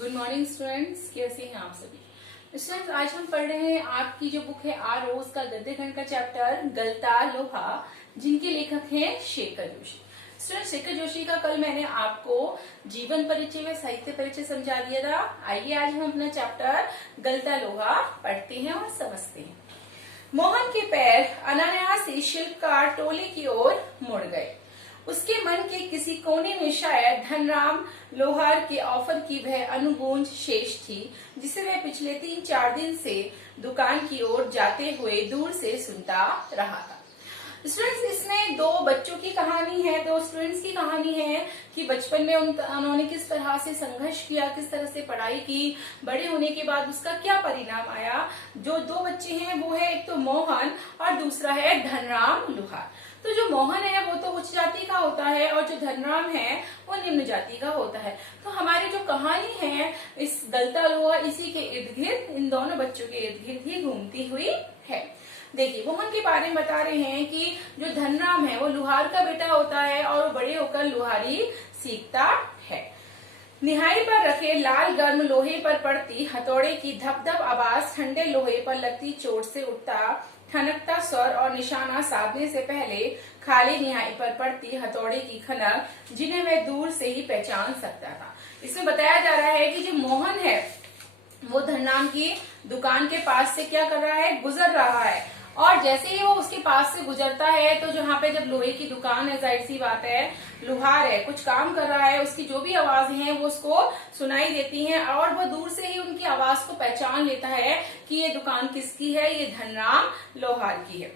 Good morning students, कैसे हैं आप सभी। स्टूडेंट्स, आज हम पढ़ रहे हैं आपकी जो बुक है आर रोज का गद्य खंड का चैप्टर गलता लोहा, जिनके लेखक हैं शेखर जोशी। स्टूडेंट्स, शेखर जोशी का कल मैंने आपको जीवन परिचय व साहित्य परिचय समझा दिया था। आइए आज हम अपना चैप्टर गलता लोहा पढ़ते हैं और समझते हैं। मोहन के पैर अनायास से शिल्पकार टोले की ओर मुड़ गए। उसके मन के किसी कोने में शायद धनराम लोहार के ऑफर की वह अनुगूंज शेष थी, जिसे वह पिछले 3-4 दिन से दुकान की ओर जाते हुए दूर से सुनता रहा था। स्टूडेंट्स, इसमें दो बच्चों की कहानी है, दो स्टूडेंट्स की कहानी है कि बचपन में उन्होंने किस तरह से संघर्ष किया, किस तरह से पढ़ाई की, बड़े होने के बाद उसका क्या परिणाम आया। जो दो बच्चे हैं वो है एक तो मोहन और दूसरा है धनराम लोहार। तो जो मोहन है वो तो उच्च जाति का होता है और जो धनराम है वो निम्न जाति का होता है। तो हमारी जो कहानी है इस गलता लोहा इसी के इर्द गिर्द, इन दोनों बच्चों के इर्द गिर्द ही घूमती हुई है। देखिए, मोहन के बारे में बता रहे हैं कि जो धनराम है वो लुहार का बेटा होता है और वो बड़े होकर लुहारी सीखता है। निहाई पर रखे लाल गर्म लोहे पर पड़ती हथौड़े की धप धप आवाज ठंडे लोहे पर लगती चोट से उठता ठनकता स्वर और निशाना साधने से पहले खाली निहाई पर पड़ती हथौड़े की खनक, जिन्हें वह दूर से ही पहचान सकता था। इसमें बताया जा रहा है कि जो मोहन है वो धनराम की दुकान के पास से क्या कर रहा है, गुजर रहा है। और जैसे ही वो उसके पास से गुजरता है तो जहाँ पे जब लोहे की दुकान है, जाहिर सी बात है लुहार है, कुछ काम कर रहा है, उसकी जो भी आवाजें हैं वो उसको सुनाई देती हैं और वो दूर से ही उनकी आवाज को पहचान लेता है कि ये दुकान किसकी है, ये धनराम लोहार की है।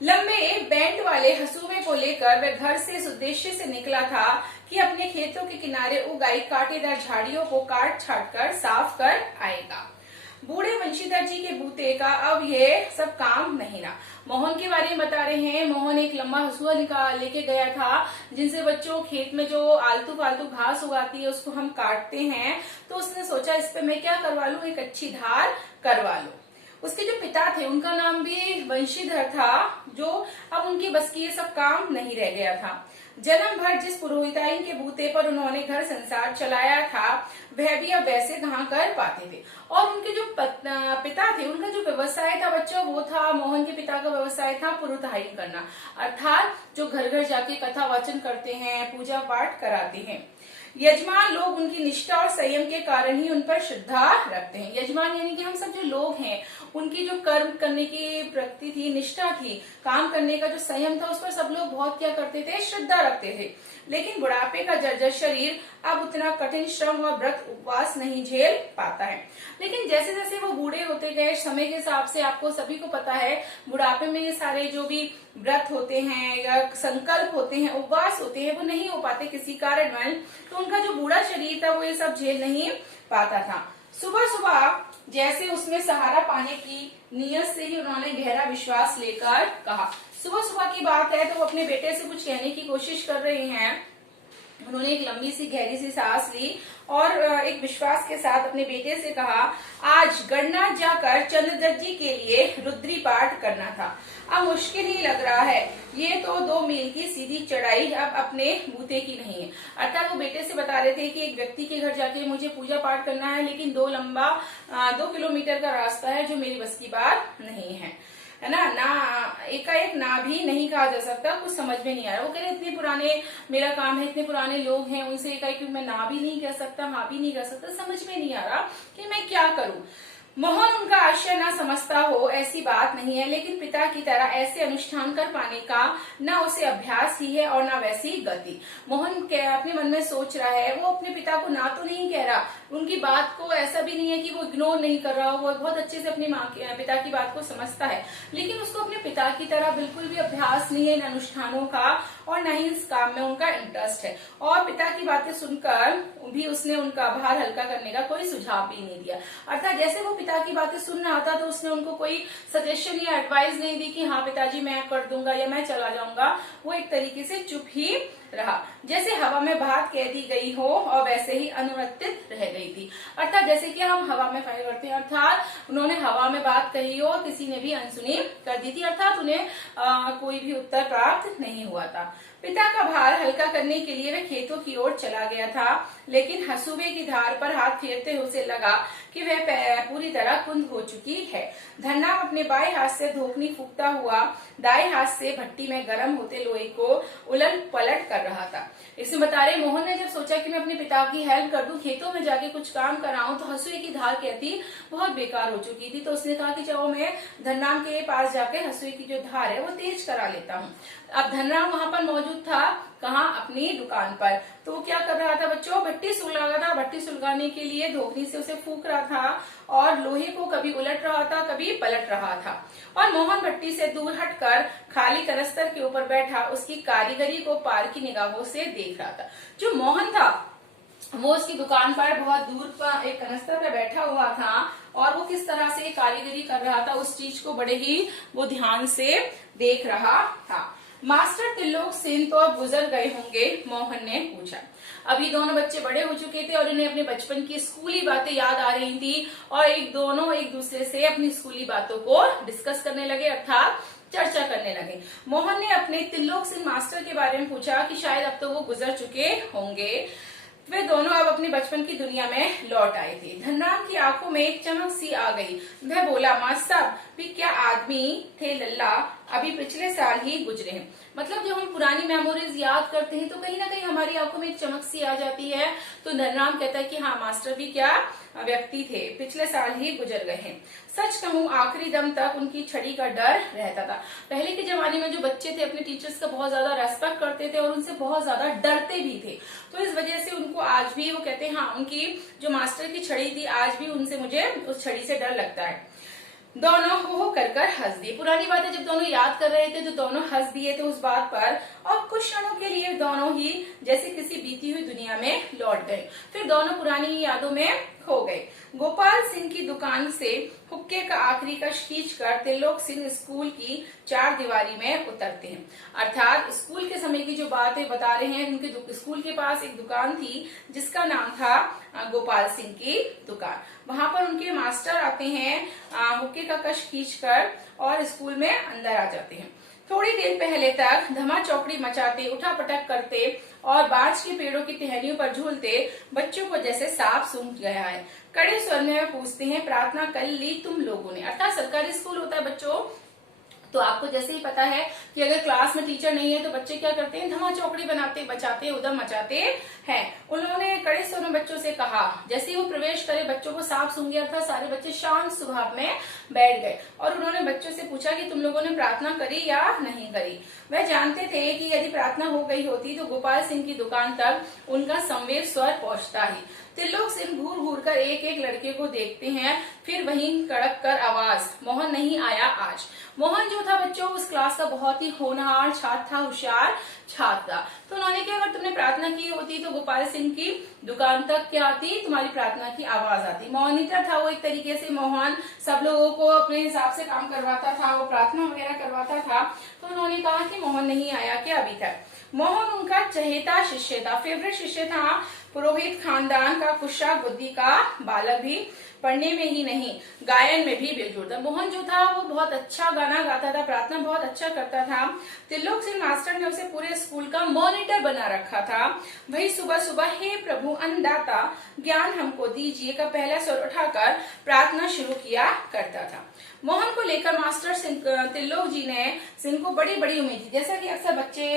लंबे बैंड वाले हसूवे को लेकर वह घर से इस उद्देश्य से निकला था कि अपने खेतों के किनारे उगाई कांटेदार झाड़ियों को काट छाट कर साफ कर आएगा। बूढ़े वंशीधर जी के बूते का अब ये सब काम नहीं ना। मोहन के बारे में बता रहे हैं। मोहन एक लंबा हसुआ लेके गया था, जिनसे बच्चों खेत में जो आलतू फालतू घास उगाती है उसको हम काटते हैं। तो उसने सोचा इस पे मैं क्या करवा लूं, एक अच्छी धार करवा लूं। उसके जो पिता थे उनका नाम भी वंशीधर था, जो अब उनकी बस की ये सब काम नहीं रह गया था। जन्म भर जिस पुरोहिताइन के बूते पर उन्होंने घर संसार चलाया था वह भी अब वैसे कहाँ कर पाते थे। और उनके जो पिता थे उनका जो व्यवसाय था बच्चों वो था, मोहन के पिता का व्यवसाय था पुरोहिताइन करना, अर्थात जो घर घर जाके कथा वाचन करते हैं, पूजा पाठ कराते हैं। यजमान लोग उनकी निष्ठा और संयम के कारण ही उन पर श्रद्धा रखते हैं। यजमान यानी कि हम सब जो लोग हैं, उनकी जो कर्म करने की प्रवृत्ति थी, निष्ठा थी, काम करने का जो संयम था, उस पर सब लोग बहुत क्या करते थे, श्रद्धा रखते थे। लेकिन बुढ़ापे का जर्जर शरीर अब उतना कठिन श्रम और व्रत उपवास नहीं झेल पाता है। लेकिन जैसे जैसे वो बूढ़े होते गए, समय के हिसाब से आपको सभी को पता है बुढ़ापे में ये सारे जो भी व्रत होते हैं या संकल्प होते हैं, उपवास होते हैं, वो नहीं हो पाते किसी कारणवश। तो उनका जो बूढ़ा शरीर था वो ये सब झेल नहीं पाता था। सुबह सुबह जैसे उसमें सहारा पाने की नियत से ही उन्होंने गहरा विश्वास लेकर कहा। सुबह सुबह की बात है तो वो अपने बेटे से कुछ कहने की कोशिश कर रहे हैं। उन्होंने एक लंबी सी गहरी सी सांस ली और एक विश्वास के साथ अपने बेटे से कहा, आज गणना जाकर चंद्रदत्त जी के लिए रुद्री पाठ करना था। अब मुश्किल ही लग रहा है, ये तो 2 मील की सीधी चढ़ाई अब अपने बूते की नहीं है। अर्थात वो बेटे से बता रहे थे कि एक व्यक्ति के घर जाके मुझे पूजा पाठ करना है, लेकिन 2 किलोमीटर का रास्ता है जो मेरी बस की बात नहीं है ना एकाएक ना भी नहीं कहा जा सकता, कुछ समझ में नहीं आ रहा। वो कह रहे इतने पुराने मेरा काम है, इतने पुराने लोग हैं, उनसे एकाएक मैं ना भी नहीं कह सकता, हाँ भी नहीं कह सकता, समझ में नहीं आ रहा कि मैं क्या करूं। मोहन उनका आशय ना समझता हो ऐसी बात नहीं है, लेकिन पिता की तरह ऐसे अनुष्ठान कर पाने का ना उसे अभ्यास ही है और ना वैसी गति। मोहन अपने मन में सोच रहा है, वो अपने पिता को ना तो नहीं कह रहा, उनकी बात को ऐसा भी नहीं है कि वो इग्नोर नहीं कर रहा हो, वो बहुत अच्छे से अपनी पिता की बात को समझता है, लेकिन उसको अपने पिता की तरह बिल्कुल भी अभ्यास नहीं है इन अनुष्ठानों का और न ही इस काम में उनका इंटरेस्ट है। और पिता की बातें सुनकर भी उसने उनका भार हल्का करने का कोई सुझाव भी नहीं दिया। अर्थात जैसे वो पिता की बातें सुन रहा था तो उसने उनको कोई सजेशन या एडवाइस नहीं दी कि हाँ पिताजी मैं कर दूंगा या मैं चला जाऊंगा। वो एक तरीके से चुप ही रहा, जैसे हवा में बात कह दी गई हो और वैसे ही अनुवर्तित रह गई थी। अर्थात जैसे कि हम हवा में फायर करते हैं, अर्थात उन्होंने हवा में बात कही हो, किसी ने भी अनसुनी कर दी थी, अर्थात उन्हें कोई भी उत्तर प्राप्त नहीं हुआ था। पिता का भार हल्का करने के लिए वह खेतों की ओर चला गया था, लेकिन हंसुए की धार पर हाथ फेरते हुए उसे लगा कि वह पूरी तरह कुंद हो चुकी है। धनराम अपने बाएं हाथ से धोखनी फूंकता हुआ दाएं हाथ से भट्टी में गर्म होते लोहे को उलट पलट कर रहा था। इसमें बता रहे, मोहन ने जब सोचा कि मैं अपने पिता की हेल्प कर दूं, खेतों में जाके कुछ काम कराऊं, तो हंसुए की धार कहती बहुत बेकार हो चुकी थी। तो उसने कहा कि चलो मैं धनराम के पास जाके हंसुए की जो धार है वो तेज करा लेता हूँ। अब धनराम वहां पर मौजूद था, कहाँ, अपनी दुकान पर। तो वो क्या कर रहा था बच्चों, भट्टी सुलगा रहा था। भट्टी सुलगाने के लिए धोखनी से उसे फूंक रहा था और लोहे को कभी उलट रहा था, कभी पलट रहा था। और मोहन भट्टी से दूर हटकर खाली कनस्तर के ऊपर बैठा उसकी कारीगरी को पार की निगाहों से देख रहा था। जो मोहन था वो उसकी दुकान पर बहुत दूर पर एक कनस्तर पर बैठा हुआ था और वो किस तरह से कारीगरी कर रहा था उस चीज को बड़े ही वो ध्यान से देख रहा था। मास्टर त्रिलोक सेन तो अब गुजर गए होंगे, मोहन ने पूछा। अभी दोनों बच्चे बड़े हो चुके थे और इन्हें अपने बचपन की स्कूली बातें याद आ रही थी और दोनों एक दूसरे से अपनी स्कूली बातों को डिस्कस करने लगे, अर्थात चर्चा करने लगे। मोहन ने अपने त्रिलोक सेन मास्टर के बारे में पूछा कि शायद अब तो वो गुजर चुके होंगे। वे दोनों अब अपने बचपन की दुनिया में लौट आए थे। धनराम की आंखों में एक चमक सी आ गई। वह बोला, मास्टर साहब भी क्या आदमी थे लल्ला, अभी पिछले साल ही गुजरे हैं। मतलब जब हम पुरानी मेमोरीज याद करते हैं तो कहीं ना कहीं हमारी आंखों में एक चमक सी आ जाती है। तो धनराम कहता है कि हाँ, मास्टर भी क्या व्यक्ति थे, पिछले साल ही गुजर गए हैं। सच कहूं, आखिरी दम तक उनकी छड़ी का डर रहता था। पहले के जमाने में जो बच्चे थे अपने टीचर्स का बहुत ज्यादा रेस्पेक्ट करते थे और उनसे बहुत ज्यादा डरते भी थे। तो इस वजह से उनको आज भी वो कहते हैं, हाँ, उनकी जो मास्टर की छड़ी थी आज भी उनसे मुझे उस छड़ी से डर लगता है। दोनों हो कर हंस दिए। पुरानी बातें जब दोनों याद कर रहे थे तो दोनों हंस दिए थे उस बात पर और कुछ क्षणों के लिए दोनों ही जैसे किसी बीती हुई दुनिया में लौट गए। फिर दोनों पुरानी यादों में खो गए। गोपाल सिंह की दुकान से हुक्के का आखिरी कश खींचकर त्रिलोक सिंह स्कूल की चार दीवारी में उतरते हैं। अर्थात स्कूल के समय की जो बातें बता रहे हैं, उनके स्कूल के पास एक दुकान थी जिसका नाम था गोपाल सिंह की दुकान। वहां पर उनके मास्टर आते हैं हुक्के का कश खींचकर और स्कूल में अंदर आ जाते हैं। थोड़ी देर पहले तक धमा चौकड़ी मचाते, उठापटक करते और बांज के पेड़ों की टहनियों पर झूलते बच्चों को जैसे सांप सूंघ गया है। कड़े स्वर में पूछते हैं, प्रार्थना कर ली तुम लोगों ने? अर्थात सरकारी स्कूल होता है बच्चों, तो आपको जैसे ही पता है कि अगर क्लास में टीचर नहीं है तो बच्चे क्या करते हैं, धमा चौकड़ी बनाते, बचाते, उधम मचाते हैं। उन्होंने कड़े स्वर में बच्चों से कहा। जैसे ही वो प्रवेश करे बच्चों को सांप सूंघ गया था। सारे बच्चे शांत स्वभाव में बैठ गए और उन्होंने बच्चों से पूछा कि तुम लोगों ने प्रार्थना करी या नहीं करी। वह जानते थे कि यदि प्रार्थना हो गई होती तो गोपाल सिंह की दुकान तक उनका संवेद स्वर पहुंचता ही। त्रिलोक सिंह घूर घूर कर एक एक लड़के को देखते हैं, फिर वहीं कड़क कर आवाज, मोहन नहीं आया आज। मोहन जो था बच्चों उस क्लास का बहुत ही होनहार छात्र था, होशियार छात्र था। तो उन्होंने कहा, अगर तुमने प्रार्थना की होती तो गोपाल सिंह की दुकान तक क्या आती, तुम्हारी प्रार्थना की आवाज आती। मॉनिटर था वो एक तरीके से। मोहन सब लोगों को अपने हिसाब से काम करवाता था, वो प्रार्थना वगैरह करवाता था। तो उन्होंने कहा कि मोहन नहीं आया क्या अभी तक? मोहन उनका चहेता शिष्य था, फेवरेट शिष्य था। पुरोहित खानदान का कुशाग्र बुद्धि का बालक भी, पढ़ने में ही नहीं गायन में भी बेजोड़ था। मोहन जो था वो बहुत अच्छा गाना गाता था, प्रार्थना बहुत अच्छा करता था। त्रिलोक सिंह मास्टर ने उसे पूरे स्कूल का मॉनिटर बना रखा था। वही सुबह सुबह हे प्रभु अन्नदाता ज्ञान हमको दीजिए का पहला स्वर उठाकर प्रार्थना शुरू किया करता था। मोहन को लेकर मास्टर त्रिलोक जी ने सिंह को बड़ी बड़ी उम्मीद थी। जैसा कि अक्सर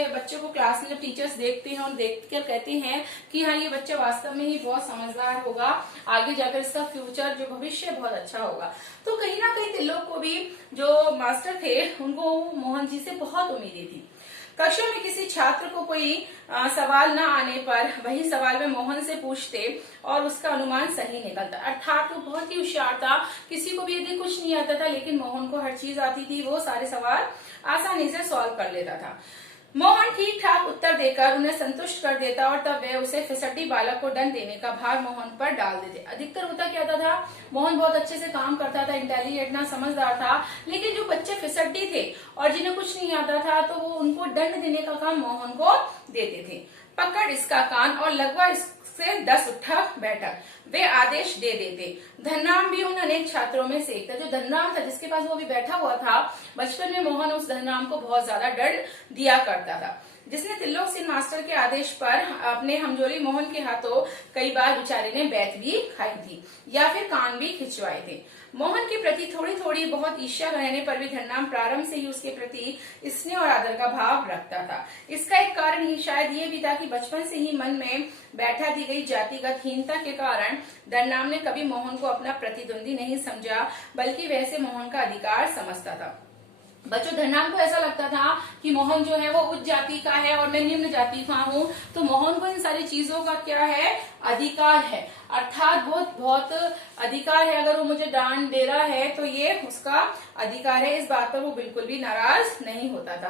बच्चों को क्लास में जब टीचर्स देखते हैं और देख कर कहते हैं कि हाँ, ये बच्चा वास्तव में ही बहुत समझदार होगा, आगे जाकर इसका फ्यूचर जो भविष्य बहुत अच्छा होगा। तो कहीं ना कहीं त्रिलोक को भी जो मास्टर थे उनको मोहन जी से बहुत उम्मीदें थी। कक्षा में किसी छात्र को कोई सवाल न आने पर वही सवाल में मोहन से पूछते और उसका अनुमान सही निकलता। अर्थात वो बहुत ही होशियार था। किसी को भी यदि कुछ नहीं आता था लेकिन मोहन को हर चीज आती थी, वो सारे सवाल आसानी से सॉल्व कर लेता था। मोहन ठीक ठाक उत्तर देकर उन्हें संतुष्ट कर देता और तब वे उसे फिसड्डी बालक को दंड देने का भार मोहन पर डाल देते। अधिकतर होता क्या था, मोहन बहुत अच्छे से काम करता था, इंटेलिजेंट था, समझदार था, लेकिन जो बच्चे फिसड्डी थे और जिन्हें कुछ नहीं आता था तो वो उनको दंड देने का काम मोहन को देते थे। पकड़ इसका कान और लगवा इससे 10 उठक बैठक, वे आदेश दे देते। धनराम भी उन अनेक छात्रों में से एक था। जो धनराम था जिसके पास वो भी बैठा हुआ था, बचपन में मोहन उस धनराम को बहुत ज्यादा दंड दिया करता था। जिसने त्रिलोक सिंह मास्टर के आदेश पर अपने हमजोली मोहन के हाथों कई बार बेचारे ने बैत भी खाई थी या फिर कान भी खिंचवाए थे। मोहन के प्रति थोड़ी थोड़ी बहुत ईर्ष्या रहने पर भी धननाम प्रारंभ से ही उसके प्रति स्नेह और आदर का भाव रखता था। इसका एक कारण ही शायद ये भी था कि बचपन से ही मन में बैठा दी गई जातिगत हीनता के कारण धननाम ने कभी मोहन को अपना प्रतिद्वंदी नहीं समझा, बल्कि वैसे मोहन का अधिकार समझता था। बच्चों, धननाम को ऐसा लगता था कि मोहन जो है वो उच्च जाति का है और मैं निम्न जाति का हूँ, तो मोहन को इन सारी चीजों का क्या है, अधिकार है, अर्थात बहुत अधिकार है। अगर वो मुझे डांट दे रहा है तो ये उसका अधिकार है। इस बात पर वो बिल्कुल भी नाराज नहीं होता था।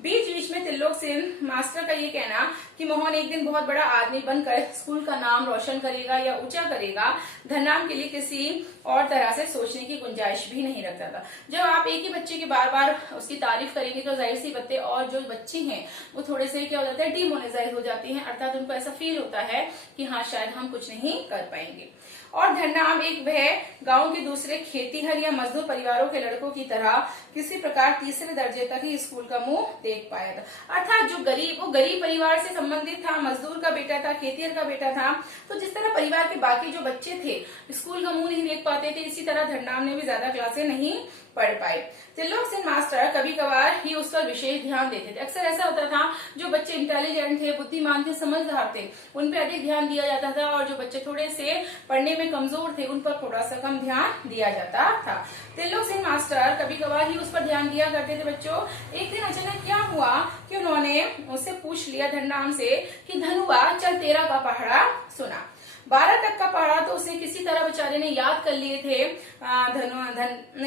बीच बीच में त्रिलोक सिंह मास्टर का ये कहना कि मोहन एक दिन बहुत बड़ा आदमी बनकर स्कूल का नाम रोशन करेगा या ऊंचा करेगा, धननाम के लिए किसी और तरह से सोचने की गुंजाइश भी नहीं रखता था। जब आप एक ही बच्चे की बार बार उसकी तारीफ करेंगे तो जाहिर सी बात है और जो बच्चे हैं वो थोड़े से क्या हो जाते हैं, डिमोनेटाइज हो जाते हैं, अर्थात उनको ऐसा फील होता है कि हाँ शायद हम कुछ नहीं कर पाएंगे। और धननाम एक वह गांव के दूसरे खेतीहर या मजदूर परिवारों के लड़कों की तरह किसी प्रकार तीसरे दर्जे तक ही स्कूल का मुंह देख पाया था। अर्थात जो गरीब, वो गरीब परिवार से संबंधित था, मजदूर का बेटा था, खेतीहर का बेटा था। तो जिस तरह परिवार के बाकी जो बच्चे थे स्कूल का मुंह नहीं देख पाते थे, इसी तरह धननाम ने भी ज्यादा क्लासें नहीं पढ़ पाए। त्रिलोक सिंह मास्टर कभी कभार ही उस पर विशेष ध्यान देते थे। अक्सर ऐसा होता था जो बच्चे इंटेलिजेंट थे, बुद्धिमान थे, समझदार थे, उन पर अधिक ध्यान दिया जाता था और जो बच्चे थोड़े से पढ़ने में कमजोर थे उन पर थोड़ा सा कम ध्यान दिया जाता था। त्रिलोक सिंह मास्टर कभी कभार ही उस पर ध्यान दिया करते थे। बच्चों, एक दिन अचानक क्या हुआ कि उन्होंने उससे पूछ लिया धननाम से कि धनुआ चल 13 का पहाड़ा सुना। 12 तक का पढ़ा तो उसे किसी तरह बेचारे ने याद कर लिए थे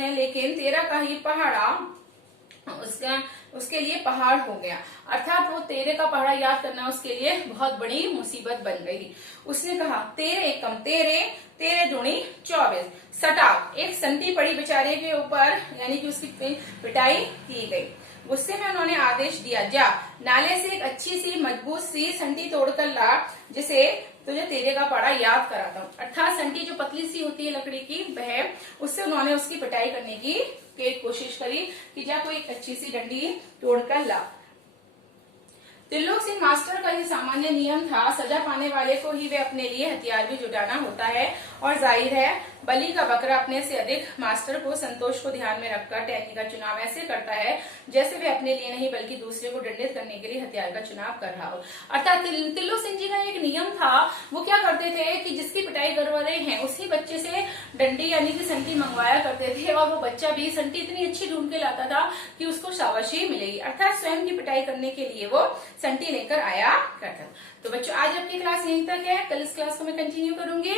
लेकिन 13 का ही पहाड़ा उसके लिए पहाड़ हो गया। अर्थात वो 13 का पहाड़ा याद करना उसके लिए बहुत बड़ी मुसीबत बन गई। उसने कहा 13 एकम 13, 13 दूनी 24, सटाव। एक संटी पड़ी बेचारे के ऊपर, यानी कि उसकी पिटाई की गई। गुस्से में उन्होंने आदेश दिया, जा नाले से एक अच्छी सी मजबूत सी संटी तोड़कर ला, जिसे तुझे 13 का पहाड़ा याद कराता हूँ। अर्थात संटी जो पतली सी होती है लकड़ी की, वह, उससे उन्होंने उसकी पिटाई करने की कोशिश करी कि जा कोई एक अच्छी सी डंडी तोड़कर ला। त्रिलोक सिंह मास्टर का ये सामान्य नियम था, सजा पाने वाले को ही वे अपने लिए हथियार भी जुटाना होता है। और जाहिर है बलि का बकरा अपने से अधिक मास्टर को संतोष को ध्यान में रखकर टहनी का चुनाव ऐसे करता है जैसे वे अपने लिए नहीं बल्कि दूसरे को दंडित करने के लिए हथियार का चुनाव कर रहा हो। अर्थात त्रिलोक सिंह जी का एक नियम था, वो क्या करते थे कि जिसकी पिटाई करवा रहे हैं उसी बच्चे से डंडी यानी कि संटी मंगवाया करते थे और वो बच्चा भी संटी इतनी अच्छी ढूंढ के लाता था कि उसको शाबाशी मिलेगी। अर्थात स्वयं की पिटाई करने के लिए वो संटी लेकर आया करता। तो बच्चों, आज आपकी क्लास यहीं तक है, कल इस क्लास को मैं कंटिन्यू करूंगी।